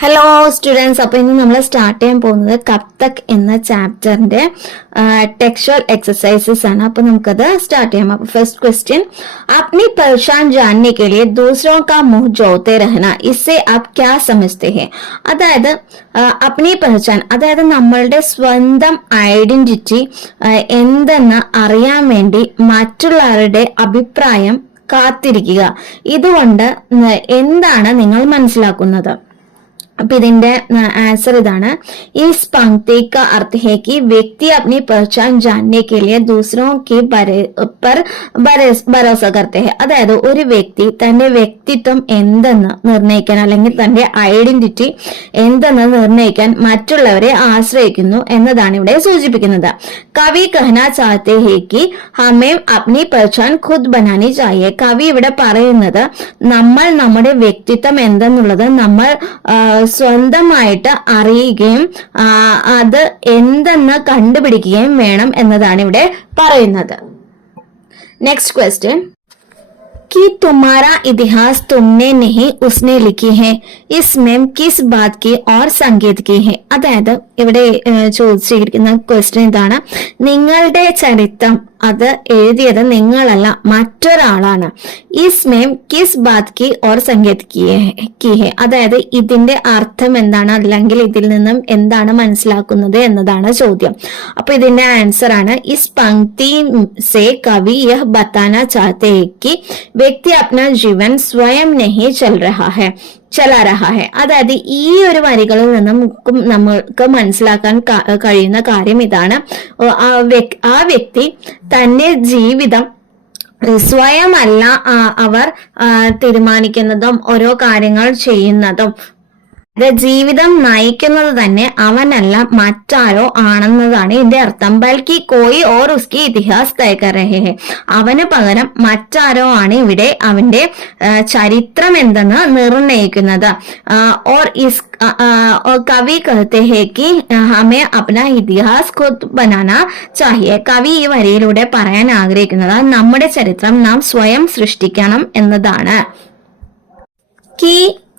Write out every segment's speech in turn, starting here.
Hello students, അപ്പോൾ ഇന്ന് നമ്മൾ സ്റ്റാർട്ട് ചെയ്യാൻ പോകുന്നത് കബ് തക് എന്ന ചാപ്റ്ററിന്റെ ടെക്സ്ച്വൽ എക്സസൈസസ് ആണ്. അപ്പൊ നമുക്കത് സ്റ്റാർട്ട് ചെയ്യാം. അപ്പൊ ഫസ്റ്റ് ക്വസ്റ്റ്യൻ, अपनी पहचान जानने के लिए दूसरों का मुंह जोते रहना, इससे आप क्या समझते हैं? അതായത് അപ്നി പെഹ്ചാൻ, അതായത് നമ്മളുടെ സ്വന്തം ഐഡന്റിറ്റി എന്തെന്ന് അറിയാൻ വേണ്ടി മറ്റുള്ളവരുടെ അഭിപ്രായം കാത്തിരിക്കുക. ഇതുകൊണ്ട് എന്താണ് നിങ്ങൾ മനസ്സിലാക്കുന്നത്? अब ഇതിന്റെ आंसर इधाना, इस पंक्ति का अर्थ है कि व्यक्ति अपनी पहचान जानने के लिए दूसरों के पर भरोसा करते हैं. അതായത് ഒരു വ്യക്തി തന്റെ വ്യക്തിത്വം എന്തെന്ന് നിർണ്ണയിക്കാൻ അല്ലെങ്കിൽ തന്റെ ഐഡന്റിറ്റി എന്തെന്ന് നിർണ്ണയിക്കാൻ മറ്റുള്ളവരെ ആശ്രയിക്കുന്നു എന്നതാണ് ഇവിടെ സൂചിപ്പിക്കുന്നത്. കവി कहना चाहते हैं कि हमें अपनी पहचान खुद बनानी चाहिए. കവി ഇവിടെ പറയുന്നത് നമ്മൾ നമ്മുടെ വ്യക്തിത്വം എന്തെന്നുള്ളത് നമ്മൾ സ്വന്തമായിട്ട് അറിയുകയും അത് എന്തെന്ന് കണ്ടുപിടിക്കുകയും വേണം എന്നതാണ് ഇവിടെ പറയുന്നത്. നെക്സ്റ്റ് ക്വസ്റ്റ്യൻ, कि तुम्हारा इतिहास तुमने नहीं उसने लिखी है, इसमें किस बात की और संकेत की है? അതായത് ഇവിടെ ചോദിച്ചിരിക്കുന്ന ക്വസ്റ്റ്യൻ ഇതാണ്, നിങ്ങളുടെ ചരിത്രം അത് എഴുതിയത് നിങ്ങളല്ല മറ്റൊരാളാണ്. ഇസ്മേം കിസ് ബാത് കി ഓർ സംഗീത് കി ഹെ, അതായത് ഇതിന്റെ അർത്ഥം എന്താണ് അല്ലെങ്കിൽ ഇതിൽ നിന്നും എന്താണ് മനസ്സിലാക്കുന്നത് എന്നതാണ് ചോദ്യം. അപ്പൊ ഇതിന്റെ ആൻസർ ആണ്, ഇസ് പങ്ക്തി സെ കവി യഹ് ബത്താന ചാഹത്തെ ഹെ കി വ്യക്തി അപ്ന ജീവൻ സ്വയം നഹി ചലാ രഹാ ഹെ. അതായത് ഈ ഒരു വരികളിൽ നിന്നും നമ്മൾക്ക് മനസ്സിലാക്കാൻ കഴിയുന്ന കാര്യം ഇതാണ്, ആ വ്യക്തി തന്റെ ജീവിതം സ്വയമല്ല അവർ തീരുമാനിക്കുന്നതും ഓരോ കാര്യങ്ങൾ ചെയ്യുന്നതും ജീവിതം നയിക്കുന്നത് തന്നെ അവനല്ല മറ്റാരോ ആണെന്നതാണ് ഇതിന്റെ അർത്ഥം. ബൽക്കി കോയി ഓർ ഉസ്കി ഇതിഹാസ് തയ കർ രഹേ ഹെ, അവന് പകരം മറ്റാരോ ആണ് ഇവിടെ അവന്റെ ചരിത്രം എന്തെന്ന് നിർണയിക്കുന്നത്. ഓർ ഇസ് കവി कहते हैं कि हमें अपना ഇതിഹാസ് ഖുദ് ബനാനാ ചാഹിയെ. കവി ഈ വരിയിലൂടെ പറയാൻ ആഗ്രഹിക്കുന്നത് നമ്മുടെ ചരിത്രം നാം സ്വയം സൃഷ്ടിക്കണം എന്നതാണ്. की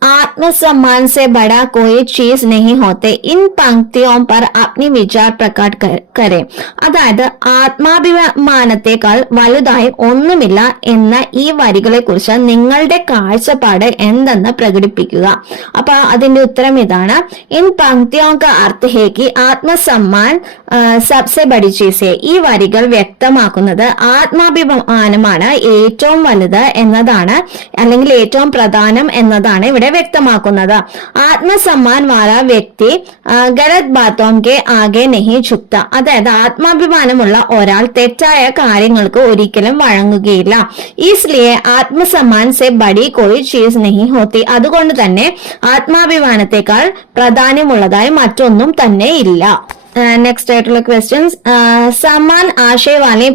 आत्मसम्मान से बड़ा कोई चीज नहीं होते, इन पंक्तियों पर अपनी विचार प्रकट करें. അതായത് ആത്മാഭിമാനത്തെക്കാൾ വലുതായി ഒന്നുമില്ല എന്ന ഈ വരികളെ കുറിച്ച് നിങ്ങളുടെ കാഴ്ചപ്പാട് എന്തെന്ന് പ്രകടിപ്പിക്കുക. അപ്പൊ അതിന്റെ ഉത്തരം ഇതാണ്, ഇൻ പങ്ക്തിയോ കാ അർത്ഥ ഹേ കി ആത്മസമ്മാൻ സബ്സെ ബഡി ചീസ് ഹേ. ഈ വരികൾ വ്യക്തമാക്കുന്നത് ആത്മാഭിമാനമാണ് ഏറ്റവും വലുത് എന്നതാണ്, അല്ലെങ്കിൽ ഏറ്റവും പ്രധാനം എന്നതാണ് ഇവിടെ വ്യക്തമാക്കുന്നത്. ആത്മസമ്മാൻ വാല വ്യക്തി ഗലത് ബാത്തോം കെ ആകെ നഹി ഝുക്ത, അതായത് ആത്മാഭിമാനമുള്ള ഒരാൾ തെറ്റായ കാര്യങ്ങൾക്ക് ഒരിക്കലും വഴങ്ങുകയില്ല. ഈസ്ലിയെ ആത്മസമ്മാൻ സെ ബഡി കോയി ചീസ് നഹി ഹോത്തി, അതുകൊണ്ട് തന്നെ ആത്മാഭിമാനത്തെക്കാൾ പ്രാധാന്യമുള്ളതായി മറ്റൊന്നും തന്നെ ഇല്ല. നെക്സ്റ്റ് ആയിട്ടുള്ള ക്വസ്റ്റ്യൻസ്, സമാൻ ആശയ വാലി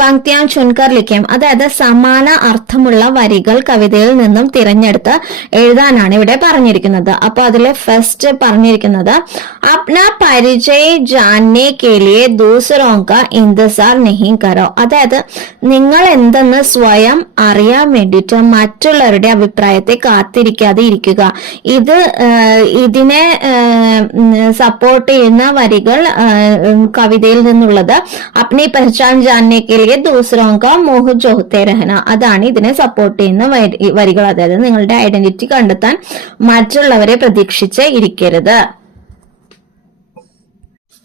പങ്ക്തിയാം ചുൻകർ ലിഖേം, അതായത് സമാന അർത്ഥമുള്ള വരികൾ കവിതയിൽ നിന്നും തിരഞ്ഞെടുത്ത് എഴുതാനാണ് ഇവിടെ പറഞ്ഞിരിക്കുന്നത്. അപ്പൊ അതിലെ ഫസ്റ്റ് പറഞ്ഞിരിക്കുന്നത്, അപ്ന പരിചയ ജാനനെ കെ ലിയെ ദൂസറോ കാ ഇന്തസാർ നഹി കരോ, അതായത് നിങ്ങൾ എന്തെന്ന് സ്വയം അറിയാൻ വേണ്ടിയിട്ട് മറ്റുള്ളവരുടെ അഭിപ്രായത്തെ കാത്തിരിക്കാതെ ഇരിക്കുക. ഇതിനെ സപ്പോർട്ട് ചെയ്യുന്ന വരികൾ കവിതയിൽ നിന്നുള്ളത്, അപ്നി പഹചാൻ ജാനനെ കെ ലിയെ ദൂസറോ കാ മുഹ് ജോത്തെ രഹന, അതാണ് ഇതിനെ സപ്പോർട്ട് ചെയ്യുന്ന വരികൾ. അതായത് നിങ്ങളുടെ ഐഡന്റിറ്റി കണ്ടെത്താൻ മറ്റുള്ളവരെ പ്രതീക്ഷിച്ച് ഇരിക്കരുത്.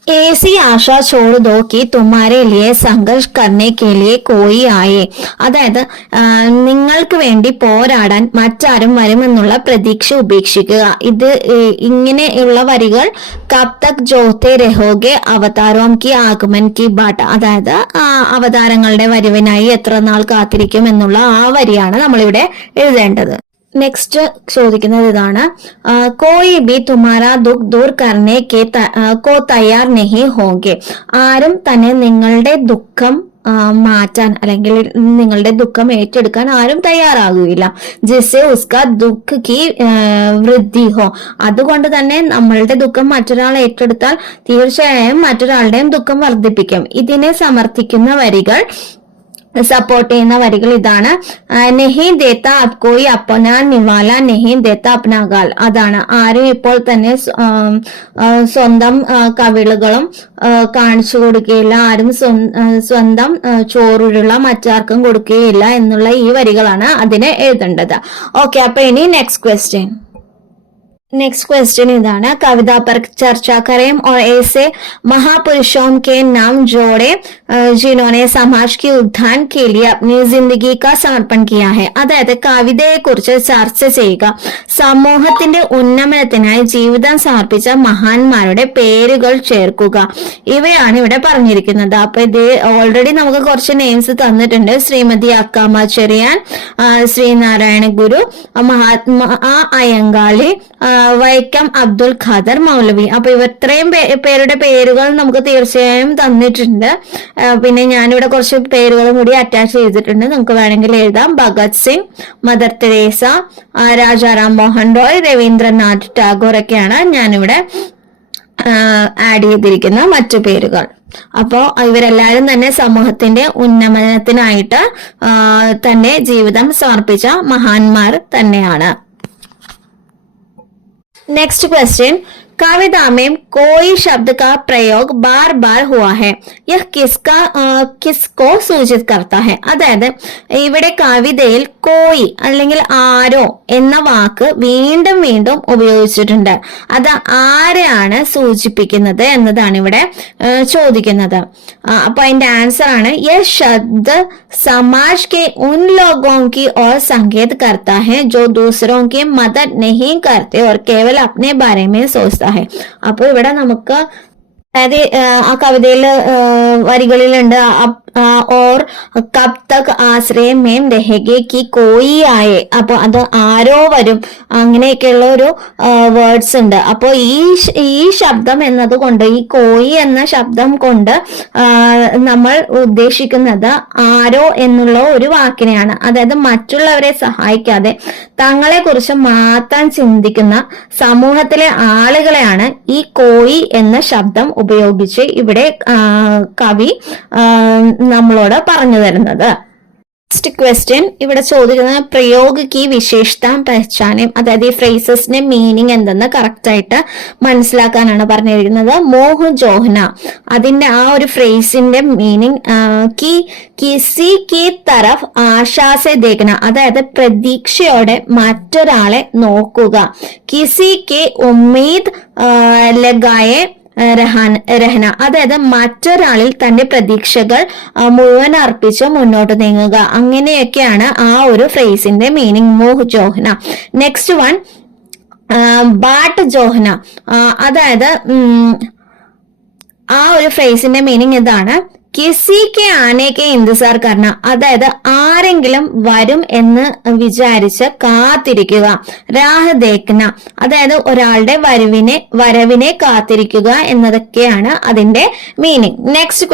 ऐसी आशा छोड़ दो कि तुम्हारे लिए संघर्ष करने के लिए कोई आए, അതായത് നിങ്ങൾക്ക് വേണ്ടി പോരാടാൻ മറ്റാരും വരുമെന്നുള്ള പ്രതീക്ഷ ഉപേക്ഷിക്കുക. ഇത് ഇങ്ങനെയുള്ള വരികൾ കബ് തക് ജോത്തെ രഹോഗെ അവതാരോം കി ആഗമൻ കി ബാട്ട, അതായത് അവതാരങ്ങളുടെ വരവിനായി എത്ര നാൾ കാത്തിരിക്കും എന്നുള്ള ആ വരിയാണ് നമ്മളിവിടെ എഴുതേണ്ടത്. നെക്സ്റ്റ് ചോദിക്കുന്നത് ഇതാണ്, കോയി ബി തുമാരാ ദുഃഖ് ദൂർ കർനെ കെ കോ തയ്യാർ നഹി ഹോങ്കെ, ആരും തന്നെ നിങ്ങളുടെ ദുഃഖം മാറ്റാൻ അല്ലെങ്കിൽ നിങ്ങളുടെ ദുഃഖം ഏറ്റെടുക്കാൻ ആരും തയ്യാറാകുകയില്ല. ജിസെ ഉസ്ക ദുഃഖ് കി വൃദ്ധി ഹോ, അതുകൊണ്ട് തന്നെ നമ്മളുടെ ദുഃഖം മറ്റൊരാൾ ഏറ്റെടുത്താൽ തീർച്ചയായും മറ്റൊരാളുടെയും ദുഃഖം വർദ്ധിപ്പിക്കും. ഇതിനെ സമർത്ഥിക്കുന്ന വരികൾ, സപ്പോർട്ട് ചെയ്യുന്ന വരികൾ ഇതാണ്. നെഹി ദേത്ത അബ് കോയി അപ്പന നിവാല നെഹി ദേത്ത അപ്നാഗാൽ. അതാണ്, ആരും ഇപ്പോൾ തന്നെ സ്വന്തം കവിളുകളും കാണിച്ചു കൊടുക്കുകയില്ല, ആരും സ്വന്തം ചോറുരുള മറ്റാർക്കും കൊടുക്കുകയില്ല എന്നുള്ള ഈ വരികളാണ് അതിന് എഴുതേണ്ടത്. ഓക്കെ, അപ്പൊ ഇനി നെക്സ്റ്റ് ക്വസ്റ്റ്യൻ. नेक्स्ट क्वेश्चन इधाना, कविता पर चर्चा करें और ऐसे महापुरुषों के नाम जोड़े जिन्होंने समाज के उत्थान के लिए अपनी जिंदगी का സമർപ്പൺ किया है. അതായത് കവിതയെ കുറിച്ച് ചർച്ച ചെയ്യുക, സമൂഹത്തിന്റെ ഉന്നമനത്തിനായി ജീവിതം സമർപ്പിച്ച മഹാന്മാരുടെ പേരുകൾ ചേർക്കുക, ഇവയാണ് ഇവിടെ പറഞ്ഞിരിക്കുന്നത്. അപ്പൊ ഇത് ഓൾറെഡി നമുക്ക് കുറച്ച് നെയിംസ് തന്നിട്ടുണ്ട്. ശ്രീമതി അക്കാമ ചെറിയാൻ, ശ്രീനാരായണ ഗുരു, മഹാത്മാ അയ്യങ്കാളി, വൈക്കം അബ്ദുൽ ഖാദർ മൗലവി. അപ്പൊ ഇത്രയും പേരുടെ പേരുകൾ നമുക്ക് തീർച്ചയായും തന്നിട്ടുണ്ട്. പിന്നെ ഞാനിവിടെ കുറച്ച് പേരുകളും കൂടി അറ്റാച്ച് ചെയ്തിട്ടുണ്ട്, നമുക്ക് വേണമെങ്കിൽ എഴുതാം. ഭഗത് സിംഗ്, മദർ തെരേസ, രാജാറാം മോഹൻ റോയ്, രവീന്ദ്രനാഥ് ടാഗോർ ഒക്കെയാണ് ഞാനിവിടെ ആഡ് ചെയ്തിരിക്കുന്ന മറ്റു പേരുകൾ. അപ്പോ ഇവരെല്ലാവരും തന്നെ സമൂഹത്തിന്റെ ഉന്നമനത്തിനായിട്ട് തന്നെ ജീവിതം സമർപ്പിച്ച മഹാന്മാർ തന്നെയാണ്. नेक्स्ट क्वेश्चन, कविता में कोई शब्द का प्रयोग बार बार हुआ है, यह किसको सूचित करता है. അതായത് ഇവിടെ കവിതയിൽ കോയി അല്ലെങ്കിൽ ആരോ എന്ന വാക്ക് വീണ്ടും വീണ്ടും ഉപയോഗിച്ചിട്ടുണ്ട്. അത് ആരെയാണ് സൂചിപ്പിക്കുന്നത് എന്നതാണ് ഇവിടെ ചോദിക്കുന്നത്. അപ്പൊ അതിന്റെ ആൻസർ ആണ് യഹ് ശബ്ദ് സമാജ് के उन लोगों की ओर संकेत करता है जो दूसरों की मदद नहीं करते और केवल अपने बारे में सोचता है. അപ്പൊ ഇവിടെ നമുക്ക് അതായത് ആ കവിതയിൽ വരികളിലുണ്ട് और कब तक आश्रय में रहेगे कि कोई आए. അപ്പൊ അത് ആരോ വരും, അങ്ങനെയൊക്കെയുള്ള ഒരു വേർഡ്സ് ഉണ്ട്. അപ്പൊ ഈ ശബ്ദം എന്നതുകൊണ്ട്, ഈ കോയി എന്ന ശബ്ദം കൊണ്ട് നമ്മൾ ഉദ്ദേശിക്കുന്നത് ആരോ എന്നുള്ള ഒരു വാക്കിനെയാണ്. അതായത് മറ്റുള്ളവരെ സഹായിക്കാതെ തങ്ങളെ കുറിച്ച് മാത്രം ചിന്തിക്കുന്ന സമൂഹത്തിലെ ആളുകളെയാണ് ഈ കോയി എന്ന ശബ്ദം ഉപയോഗിച്ച് ഇവിടെ കവി നമ്മളോട് പറഞ്ഞു തരുന്നത്. നെക്സ്റ്റ് ക്വസ്റ്റ്യൻ ഇവിടെ ചോദിക്കുന്നത് പ്രയോഗ കി വിശേഷത പഹചാനും, അതായത് ഈ ഫ്രേസസിന്റെ മീനിങ് എന്തെന്ന് കറക്റ്റ് ആയിട്ട് മനസ്സിലാക്കാനാണ് പറഞ്ഞിരിക്കുന്നത്. മോഹ് ജോഹ്ന, അതിന്റെ ആ ഒരു ഫ്രേസിന്റെ മീനിങ് കിസി കി തരഫ് ആശാസെ ദേഖന, അതായത് പ്രതീക്ഷയോടെ മറ്റൊരാളെ നോക്കുക. കിസി കെ ഉമ്മീദ് ലഗായെ രഹന, അതായത് മറ്റൊരാളിൽ തന്റെ പ്രതീക്ഷകൾ മുഴുവൻ അർപ്പിച്ച് മുന്നോട്ട് നീങ്ങുക. അങ്ങനെയൊക്കെയാണ് ആ ഒരു ഫ്രേസിന്റെ മീനിങ്, മോഹ് ജോഹ്ന. നെക്സ്റ്റ് വൺ ബാട്ട് ജോഹ്ന, അതായത് ആ ഒരു ഫ്രേസിന്റെ മീനിങ് ഇതാണ്, കിസിക്ക് ആനയ്ക്ക് ഇന്തിസാർ കർണ, അതായത് ആരെങ്കിലും വരും എന്ന് വിചാരിച്ച് കാത്തിരിക്കുക. രാഹ് ദേഖ്ന, അതായത് ഒരാളുടെ വരവിനെ കാത്തിരിക്കുക എന്നതൊക്കെയാണ് അതിന്റെ മീനിങ്. നെക്സ്റ്റ്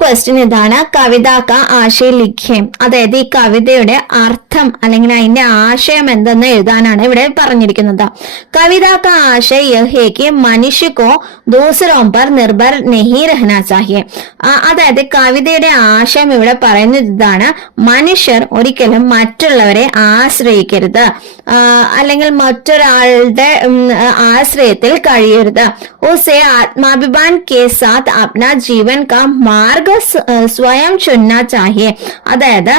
ക്വസ്റ്റ്യൻ ഇതാണ്, കവിത കാ ആശയ ലിഖ്യം, അതായത് ഈ കവിതയുടെ അർത്ഥം അല്ലെങ്കിൽ അതിന്റെ ആശയം എന്തെന്ന് എഴുതാനാണ് ഇവിടെ പറഞ്ഞിരിക്കുന്നത്. കവിത കാ ആശയ യഹ് ഹേ കി മനുഷ്യ കോ ദൂസരോं पर निर्भर नहीं रहना चाहिए. അതായത് കവിതയുടെ ആശയം ഇവിടെ പറയുന്നത് ഇതാണ്, മനുഷ്യർ ഒരിക്കലും മറ്റുള്ളവരെ ആശ്രയിക്കരുത്, അല്ലെങ്കിൽ മറ്റൊരാളുടെ ആശ്രയത്തിൽ കഴിയരുത്. ഉസേ ആത്മാഭിമാൻ കെ സാത്ത് അപ്നാ ജീവൻ കാ മാർഗ സ്വയം ചുന്ന ചാഹിയെ, അതായത്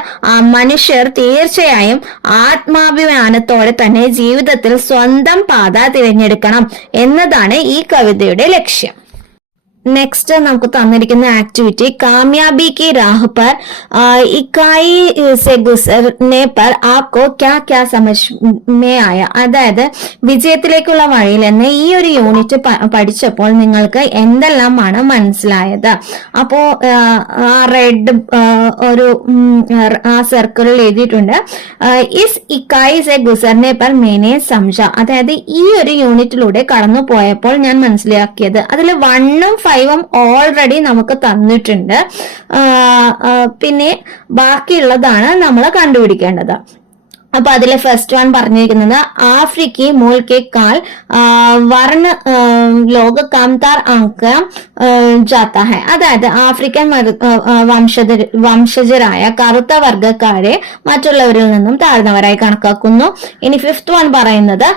മനുഷ്യർ തീർച്ചയായും ആത്മാഭിമാനത്തോടെ തന്നെ ജീവിതത്തിൽ സ്വന്തം പാത തിരഞ്ഞെടുക്കണം എന്നതാണ് ഈ കവിതയുടെ ലക്ഷ്യം. നെക്സ്റ്റ് നമുക്ക് തന്നിരിക്കുന്ന ആക്ടിവിറ്റി, കാമയാബി की राह पर इकाई से गुजरने पर आपको क्या क्या समझ में आया, അതായത് വിജയത്തിലേക്കുള്ള വഴിയിൽ എന്ന ഈ ഒരു യൂണിറ്റ് പഠിച്ചപ്പോൾ നിങ്ങൾക്ക് എന്തെല്ലാമാണ് മനസ്സിലായത്. അപ്പോ ആ റെഡ് ഒരു ആ സർക്കിളിൽ എഴുതിയിട്ടുണ്ട്, ഇസ് ഇക്കായി സെ ഗുസർനെ പർ മേനെ സംജ, അതായത് ഈ ഒരു യൂണിറ്റിലൂടെ കടന്നു പോയപ്പോൾ ഞാൻ മനസ്സിലാക്കിയത്. അതിൽ 1ഉം 5ഉം ഓൾറെഡി നമുക്ക് തന്നിട്ടുണ്ട്. പിന്നെ ബാക്കിയുള്ളതാണ് നമ്മൾ കണ്ടുപിടിക്കേണ്ടത്. അപ്പൊ അതിലെ ഫസ്റ്റ് വൺ പറഞ്ഞിരിക്കുന്നത് ആഫ്രിക്കി മൂൽക്കേക്കാൾ വർണ്ണ ലോക കാംതാർ അങ്ക ജാത്ത ഹെ, അതായത് ആഫ്രിക്കൻ വംശജരായ കറുത്ത വർഗക്കാരെ മറ്റുള്ളവരിൽ നിന്നും താഴ്ന്നവരായി കണക്കാക്കുന്നു. ഇനി ഫിഫ്ത് വൺ പറയുന്നത്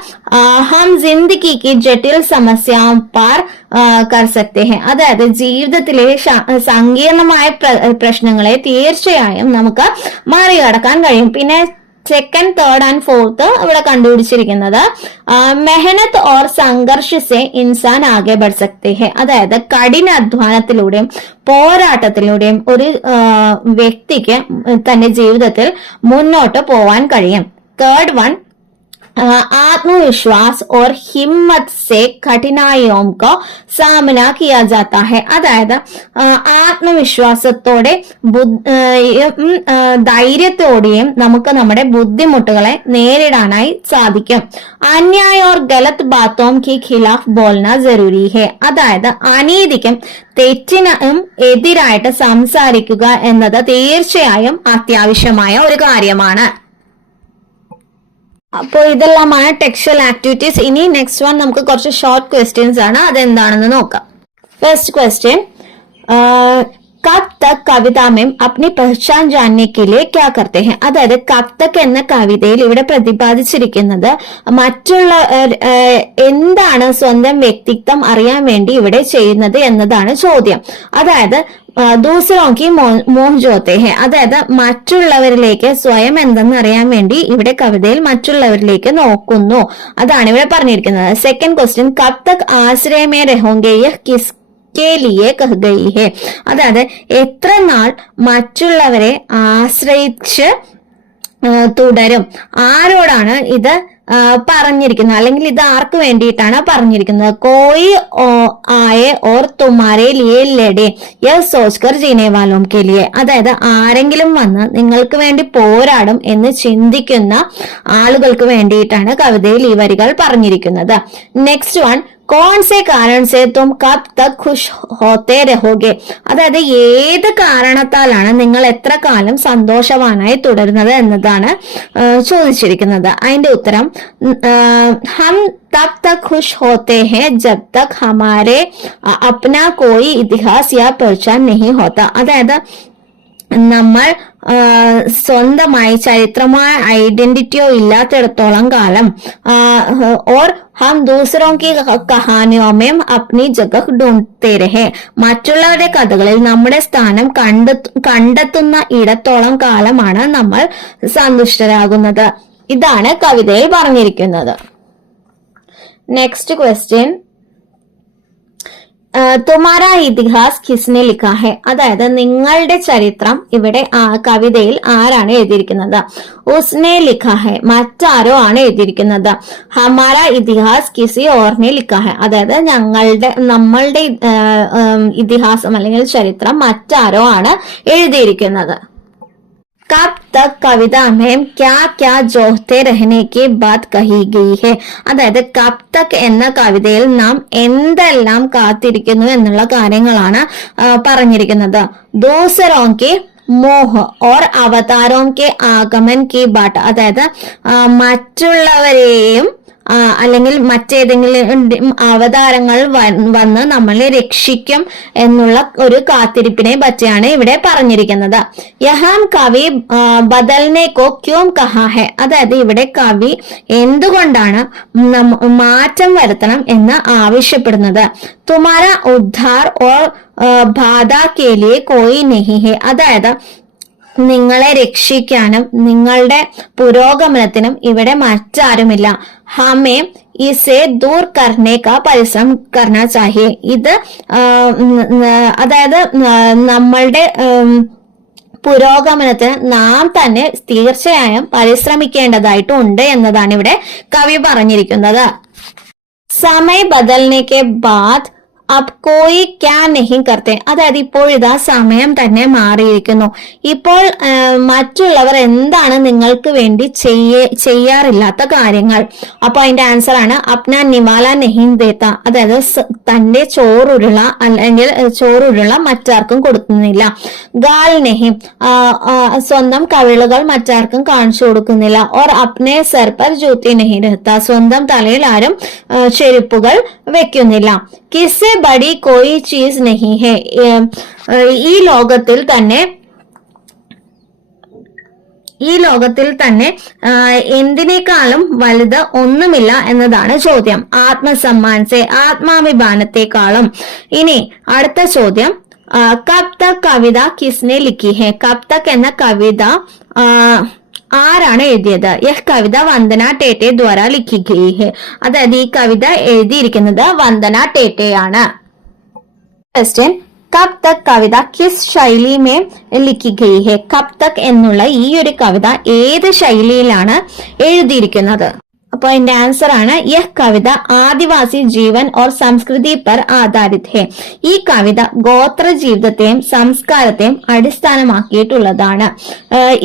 ഹം ജിന്ദഗി കി ജटिल സമസ്യ പാർ കർ സക്തെ ഹെ, അതായത് ജീവിതത്തിലെ സങ്കീർണമായ പ്രശ്നങ്ങളെ തീർച്ചയായും നമുക്ക് മറികടക്കാൻ കഴിയും. പിന്നെ സെക്കൻഡ്, തേർഡ് ആൻഡ് ഫോർത്ത് ഇവിടെ കണ്ടുപിടിച്ചിരിക്കുന്നത് മെഹനത്ത് ഓർ സംഘർഷ് സെ ഇൻസാൻ ആകെ ബഡ് സക്തെ ഹെ, അതായത് കഠിനാധ്വാനത്തിലൂടെയും പോരാട്ടത്തിലൂടെയും ഒരു വ്യക്തിക്ക് തന്റെ ജീവിതത്തിൽ മുന്നോട്ട് പോവാൻ കഴിയും. തേർഡ് വൺ आत्मविश्वास और हिम्मत से कठिनाइयों को सामना किया जाता है, അതായത് ആത്മവിശ്വാസത്തോടെ ധൈര്യത്തോടെയും നമുക്ക് നമ്മുടെ ബുദ്ധിമുട്ടുകളെ നേരിടാനായി സാധിക്കും. അന്യായ और गलत बातों के खिलाफ बोलना जरूरी है, അതായത് അനീതിക്കും തെറ്റിനും എതിരായിട്ട് സംസാരിക്കുക എന്നത് തീർച്ചയായും അത്യാവശ്യമായ ഒരു കാര്യമാണ്. അപ്പോൾ ഇതെല്ലാമാണ് ടെക്സ്ച്വൽ ആക്ടിവിറ്റീസ്. ഇനി നെക്സ്റ്റ് വൺ നമുക്ക് കുറച്ച് ഷോർട്ട് ക്വസ്റ്റ്യൻസ് ആണ്, അതെന്താണെന്ന് നോക്കാം. ഫസ്റ്റ് ക്വസ്റ്റ്യൻ, കബ് തക് കവിത മേം അപ്നി പഹ്ചാൻ ജാനനെ കെ ലിയെ ക്യാ കർത്തെ ഹെ, അതായത് കബ് തക് എന്ന കവിതയിൽ ഇവിടെ പ്രതിപാദിച്ചിരിക്കുന്നത് മറ്റുള്ള എന്താണ് സ്വന്തം വ്യക്തിത്വം അറിയാൻ വേണ്ടി ഇവിടെ ചെയ്യുന്നത് എന്നതാണ് ചോദ്യം. അതായത് ദൂസറോക്കി മോഹ് ജോത്തെ ഹെ, അതായത് മറ്റുള്ളവരിലേക്ക് സ്വയം എന്തെന്ന് അറിയാൻ വേണ്ടി ഇവിടെ കവിതയിൽ മറ്റുള്ളവരിലേക്ക് നോക്കുന്നു, അതാണ് ഇവിടെ പറഞ്ഞിരിക്കുന്നത്. സെക്കൻഡ് ക്വസ്റ്റ്യൻ, കബ് തക് ആശ്രയമേ രഹോങ്കെ യഹ് കിസ് ലിയെ കഹ് ഗയി ഹെ, അതായത് എത്ര നാൾ മറ്റുള്ളവരെ ആശ്രയിച്ച് തുടരും, ആരോടാണ് ഇത് പറഞ്ഞിരിക്കുന്നത്, അല്ലെങ്കിൽ ഇത് ആർക്ക് വേണ്ടിയിട്ടാണ് പറഞ്ഞിരിക്കുന്നത്. കോയി ആയെ ഓർ തുമാരെ ലിയെ ലഡേ യഹ് സോച്ച്കർ ജീനെ വാലോം കെ ലിയെ, അതായത് ആരെങ്കിലും വന്ന് നിങ്ങൾക്ക് വേണ്ടി പോരാടും എന്ന് ചിന്തിക്കുന്ന ആളുകൾക്ക് വേണ്ടിയിട്ടാണ് കവിതയിൽ ഈ വരികൾ പറഞ്ഞിരിക്കുന്നത്. നെക്സ്റ്റ് വൺ, കോൺ സെ കാരൺ സെ തും കബ് തക് ഖുഷ് ഹോത്തെ രഹോഗെ, അതായത് ഏത് കാരണത്താലാണ് നിങ്ങൾ എത്ര കാലം സന്തോഷവാനായി തുടരുന്നത് എന്നതാണ് ചോദിച്ചിരിക്കുന്നത്. അതിന്റെ ഉത്തരം ഹം തബ് തക് ഖുഷ് ഹോത്തെ ഹെ ജബ് തക് ഹമാരെ അപ്നാ കോയി ഇതിഹാസ് യാ പെഹ്ചാൻ നഹി ഹോത്ത, അതായത് നമ്മൾ സ്വന്തമായി ചരിത്രമായ ഐഡന്റിറ്റിയോ ഇല്ലാത്തിടത്തോളം കാലം ഓർ ഹം ദൂസറോ കി കഹാനിയോ മേം അപ്നി ജഗഹ് ഢൂണ്ഡ്തേ രഹേ, മറ്റുള്ളവരുടെ കഥകളിൽ നമ്മുടെ സ്ഥാനം കണ്ടെത്തുന്ന ഇടത്തോളം കാലമാണ് നമ്മൾ സന്തുഷ്ടരാകുന്നത്. ഇതാണ് കവിതയിൽ പറഞ്ഞിരിക്കുന്നത്. നെക്സ്റ്റ് ക്വസ്റ്റ്യൻ, തുമാരാ ഇതിഹാസ് കിസ്നെ ലിഖാ ഹെ, അതായത് നിങ്ങളുടെ ചരിത്രം ഇവിടെ കവിതയിൽ ആരാണ് എഴുതിയിരിക്കുന്നത്. ഉസ്നെ ലിഖാ ഹെ, മറ്റാരോ ആണ് എഴുതിയിരിക്കുന്നത്. ഹമാരാ ഇതിഹാസ് കിസി ഓർനെ ലിഖാ ഹെ, അതായത് നമ്മളുടെ ഇതിഹാസം അല്ലെങ്കിൽ ചരിത്രം മറ്റാരോ ആണ് എഴുതിയിരിക്കുന്നത്. കബ് തക് കവിത മേം ക്യാ ക്യാ ജോഹ്തെ രഹനെ കി ബാത് കഹി ഗയി ഹെ, അതായത് കബ് തക് എന്ന കവിതയിൽ നാം എന്തെല്ലാം കാത്തിരിക്കുന്നു എന്നുള്ള കാര്യങ്ങളാണ് പറഞ്ഞിരിക്കുന്നത്. ദൂസറോ കി മോഹ് ഓർ അവതാരോ കെ ആഗമൻ കി ബാട്ട്, അതായത് മറ്റുള്ളവരെയും അല്ലെങ്കിൽ മറ്റേതെങ്കിലും അവതാരങ്ങൾ വന്ന് നമ്മളെ രക്ഷിക്കും എന്നുള്ള ഒരു കാത്തിരിപ്പിനെ പറ്റിയാണ് ഇവിടെ പറഞ്ഞിരിക്കുന്നത്. യഹാം കവി ബദൽനെ കോ ക്യോം കഹാ ഹെ, അതായത് ഇവിടെ കവി എന്തുകൊണ്ടാണ് മാറ്റം വരുത്തണം എന്ന് ആവശ്യപ്പെടുന്നത്. തുമാര ഉദ്ധാർ ഓർ ബാധ കെ ലിയെ കോയി നഹി ഹെ, അതായത് നിങ്ങളെ രക്ഷിക്കാനും നിങ്ങളുടെ പുരോഗമനത്തിനും ഇവിടെ മറ്റാരുമില്ല. ഹമേ ഇസേ ദൂർ കർനെ കാ പരിശ്രമം കർണ ചാഹിയെ, ഇത് അതായത് നമ്മളുടെ പുരോഗമനത്തിന് നാം തന്നെ തീർച്ചയായും പരിശ്രമിക്കേണ്ടതായിട്ടുണ്ട് എന്നതാണ് ഇവിടെ കവി പറഞ്ഞിരിക്കുന്നത്. സമയ ബദൽനെ കെ ബാദ് അബ് കോയി ക്യാ നെഹി കർത്തെ, അതായത് ഇപ്പോൾ ഇതാ സമയം തന്നെ മാറിയിരിക്കുന്നു. ഇപ്പോൾ മറ്റുള്ളവർ എന്താണ് നിങ്ങൾക്ക് വേണ്ടി ചെയ്യാറില്ലാത്ത കാര്യങ്ങൾ. അപ്പൊ അതിന്റെ ആൻസർ ആണ് അപ്ന നിവാല നെഹി ദേത്ത, അതായത് തന്റെ ചോറുരുള അല്ലെങ്കിൽ ചോറുരുള മറ്റാർക്കും കൊടുക്കുന്നില്ല. ഗാൽ നെഹി, സ്വന്തം കവിളുകൾ മറ്റാർക്കും കാണിച്ചു കൊടുക്കുന്നില്ല. ഓർ അപ്നെ സർ പർ ജൂത്തി നെഹി രഹത്ത, സ്വന്തം തലയിൽ ആരും ചെരുപ്പുകൾ വെക്കുന്നില്ല. കിസ്സെ ബഡി കോയി ചീസ് നെഹി ഹെ, ഈ ലോകത്തിൽ തന്നെ എന്തിനേക്കാളും വലുത് ഒന്നുമില്ല എന്നതാണ് ചോദ്യം. ആത്മസമ്മാൻ സെ, ആത്മാഭിമാനത്തെക്കാളും. ഇനി അടുത്ത ചോദ്യം, കബ് തക് കവിത കിസ്നെ ലിഖി ഹെ, കബ് തക് എന്ന കവിത ആരാണ് എഴുതിയത്? യഹ് കവിത വന്ദന ടേറ്റെ ദ്വാര ലിഖി ഗയി ഹെ, അതായത് ഈ കവിത എഴുതിയിരിക്കുന്നത് വന്ദന ടേറ്റെയാണ്. ക്വസ്റ്റ്യൻ, കബ് തക് കവിത കിസ് ശൈലി മേ ലിഖി ഗയി ഹെ, കബ് തക് എന്നുള്ള ഈ ഒരു കവിത ഏത് ശൈലിയിലാണ് എഴുതിയിരിക്കുന്നത്? അപ്പൊ അതിന്റെ ആൻസർ ആണ് യഹ് കവിത ആദിവാസി ജീവൻ ഓർ സംസ്കൃതി പർ ആധാരിത് ഹെ, ഈ കവിത ഗോത്ര ജീവിതത്തെയും സംസ്കാരത്തെയും അടിസ്ഥാനമാക്കിയിട്ടുള്ളതാണ്.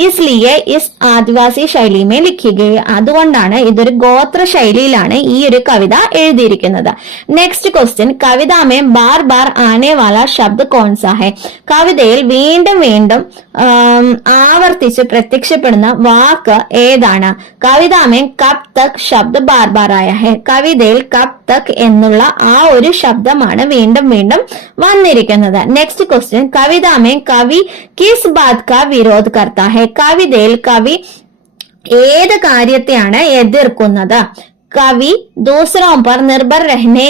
ഇസ്ലിയെ ഇസ് ആദിവാസി ശൈലിമേ ലിഖി ഗയി, അതുകൊണ്ടാണ് ഇതൊരു ഗോത്ര ശൈലിയിലാണ് ഈ ഒരു കവിത എഴുതിയിരിക്കുന്നത്. നെക്സ്റ്റ് ക്വസ്റ്റ്യൻ, കവിതാമേ ബാർ ബാർ ആനെ വാല ശബ്ദ് കോൺസാ ഹെ, കവിതയിൽ വീണ്ടും വീണ്ടും ആവർത്തിച്ച് പ്രത്യക്ഷപ്പെടുന്ന വാക്ക് ഏതാണ്? കവിതാമേ കബ് തക് ശബ്ദ് ബാർ ബാർ ആയ ഹെ, കവിതയിൽ കബ് തക് എന്നുള്ള ആ ഒരു ശബ്ദമാണ് വീണ്ടും വീണ്ടും വന്നിരിക്കുന്നത്. നെക്സ്റ്റ് ക്വസ്റ്റ്യൻ, കവിതാമേ കവി കിസ് ബാത് കാ വിരോധ് കർത്താ ഹെ, കവിതയിൽ കവി ഏത് കാര്യത്തെയാണ് എതിർക്കുന്നത്? കവി ദൂസറോं पर निर्भर रहने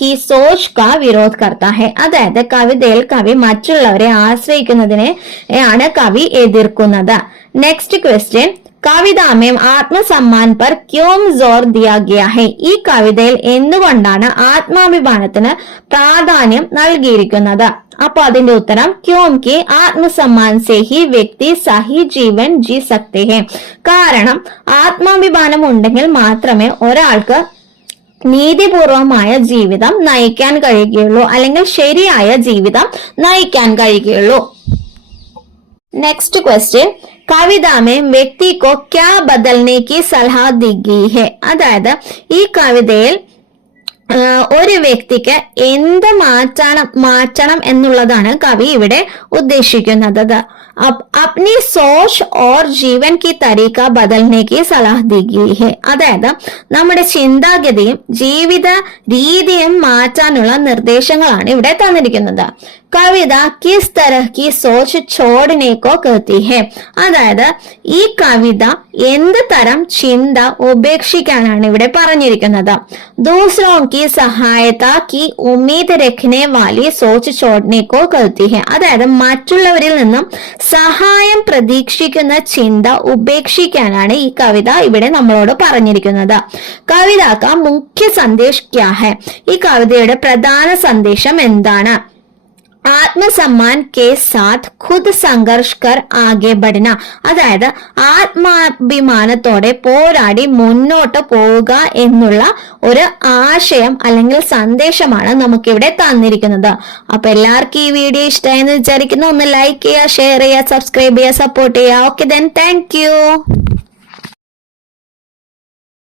की सोच का विरोध करता है, അതായത് കവിതയിൽ കവി മറ്റുള്ളവരെ ആശ്രയിക്കുന്നതിനെ ആണ് കവി എതിർക്കുന്നത്. നെക്സ്റ്റ് ക്വസ്റ്റ്യൻ, കവിതാമേം ആത്മസമ്മാൻ പർ ക്യോം ജോർ ദിയാ ഗയാ ഹെ, ഈ കവിതയിൽ എന്തുകൊണ്ടാണ് ആത്മാഭിമാനത്തിന് പ്രാധാന്യം നൽകിയിരിക്കുന്നത്? അപ്പൊ അതിന്റെ ഉത്തരം ക്യോംകി ആത്മസമ്മാൻ സെ ഹി വ്യക്തി സഹി ജീവൻ ജി സക്തെ ഹെ, കാരണം ആത്മാഭിമാനം ഉണ്ടെങ്കിൽ മാത്രമേ ഒരാൾക്ക് നീതിപൂർവമായ ജീവിതം നയിക്കാൻ കഴിയുകയുള്ളൂ, അല്ലെങ്കിൽ ശരിയായ ജീവിതം നയിക്കാൻ കഴിയുകയുള്ളൂ. നെക്സ്റ്റ് ക്വസ്റ്റ്യൻ, കവിതാമേ വ്യക്തി കോ ക്യാ ബദൽനെ കി സലാഹ ദി ഗയി ഹെ, അതായത് ഈ കവിതയിൽ ഒരു വ്യക്തിക്ക് എന്ത് മാറ്റണം എന്നുള്ളതാണ് കവി ഇവിടെ ഉദ്ദേശിക്കുന്നത്. അപ്നി സോച്ച് ഓർ ജീവൻ കി തരീക ബദൽനെ കി സലാഹ് ദി ഗയി ഹെ, അതായത് നമ്മുടെ ചിന്താഗതിയും ജീവിത രീതിയും മാറ്റാനുള്ള നിർദ്ദേശങ്ങളാണ് ഇവിടെ തന്നിരിക്കുന്നത്. കവിത കിസ് തരഹ് കി സോച്ച് ചോടനെ കോ കഹത്തി ഹെ, അതായത് ഈ കവിത എന്ത് തരം ചിന്ത ഉപേക്ഷിക്കാനാണ് ഇവിടെ പറഞ്ഞിരിക്കുന്നത്. ദൂസറോं की सहायता की उम्मीद रखने वाली सोच छोड़ने को कहती है, അതായത് മറ്റുള്ളവരിൽ നിന്നും സഹായം പ്രതീക്ഷിക്കുന്ന ചിന്ത ഉപേക്ഷിക്കാനാണ് ഈ കവിത ഇവിടെ നമ്മളോട് പറഞ്ഞിരിക്കുന്നത്. കവിത കാ മുഖ്യ സന്ദേശ് ക്യാ ഹെ, ഈ കവിതയുടെ പ്രധാന സന്ദേശം എന്താണ്? ആത്മസമ്മാൻ കെ സാത്ത് ഖുദ് സംഘർഷ് കർ ആകെ ബഡന, അതായത് ആത്മാഭിമാനത്തോടെ പോരാടി മുന്നോട്ട് പോവുക എന്നുള്ള ഒരു ആശയം അല്ലെങ്കിൽ സന്ദേശമാണ് നമുക്കിവിടെ തന്നിരിക്കുന്നത്. അപ്പൊ എല്ലാവർക്കും ഈ വീഡിയോ ഇഷ്ടമായെന്ന് വിചാരിക്കുന്നു. ഒന്ന് ലൈക്ക് ചെയ്യുക, ഷെയർ ചെയ്യുക, സബ്സ്ക്രൈബ് ചെയ്യുക, സപ്പോർട്ട് ചെയ്യുക. Okay then, thank you.